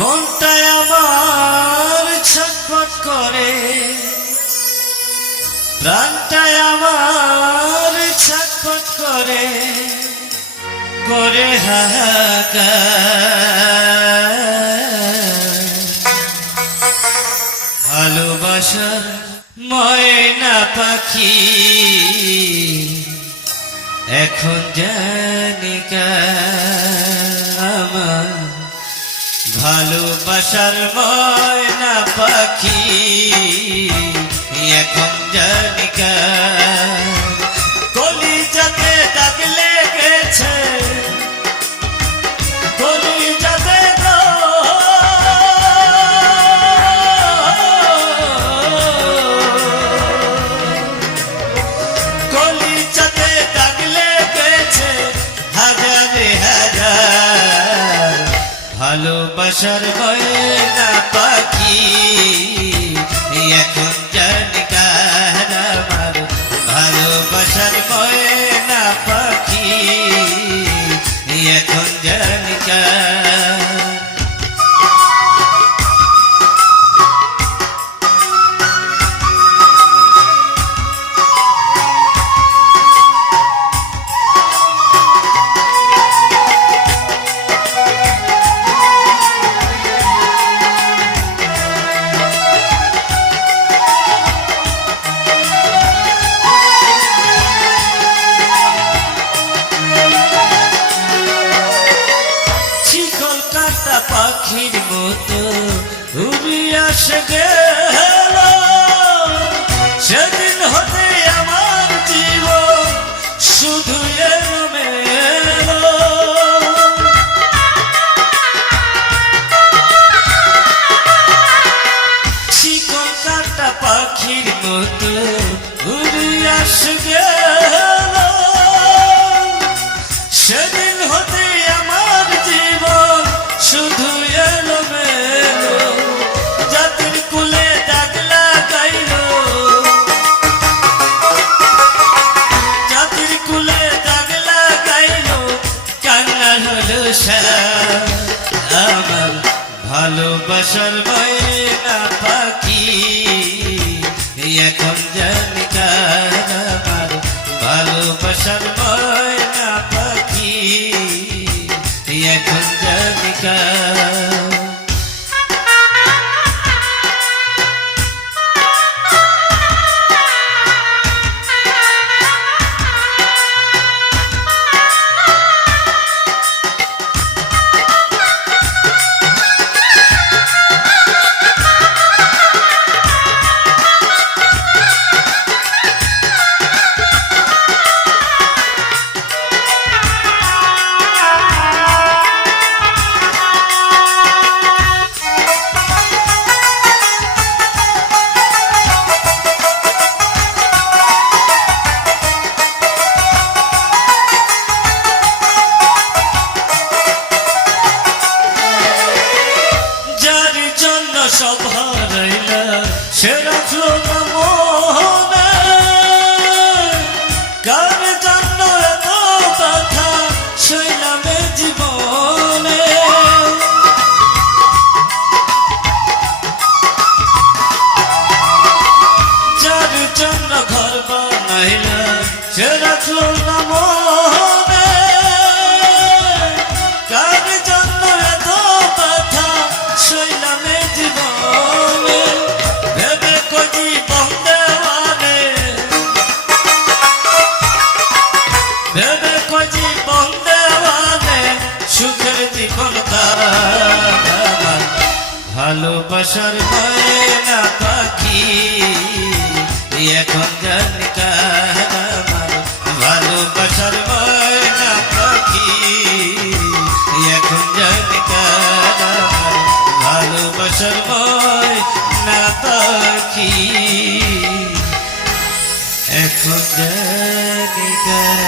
মনটাই আমার ছটফট করে, প্রাণটাই আমার ছটফট করে, করে হাহাকার। ভালোবাসার ময়না পাখি এখন জানি আমার, ভালোবাসার ময়না পাখি এখন জানি কলিজাতে দাগ লেগেছে, কলিজাতে কলিজাতে দাগ লেগেছে হাজারে হাজার। ভালোবাসার ময়না পাখি এখন জানি কার আমার, ভালোবাসার ময়না পাখি এখন জানি কার। পাখির মতো উড়ে আসে গেল, সেদিন হতে আমার জীবন শুধু এলোমেলো। শিকল কাটা পাখির মতো উড়ে আসে গেল, সেদিন হতে আমার জীবন শুধু এলোমেলো। জাতির কুলে দাগ লাগাইল, জাতির কুলে দাগ লাগাইল, কান্না হলো আমার। ভালোবাসার ময়না পাখি এখন জানি কার আমার, ভালোবাসার ময়না পাখি এখন জানি কার। সব হারাইলা সে রাখলো না মনে, কার জন্য এত কথা শৈলাম জীবনে। যার জন্য ঘর বানাইলা সে রাখলো না মনে, কার জন্য এত কথা শৈলাম জীবনে। ভেবে কজি বন্দেওয়ানে, ভেবে কজি বন্দেওয়ানে, সুখের জীবন তার। ভালোবাসার ময়না পাখি এখন জানি কার আমার, ভালোবাসার ময়না পাখি এখন জানি কার আমার, ভালোবাসার ময়না পাখি এখন জানি কার।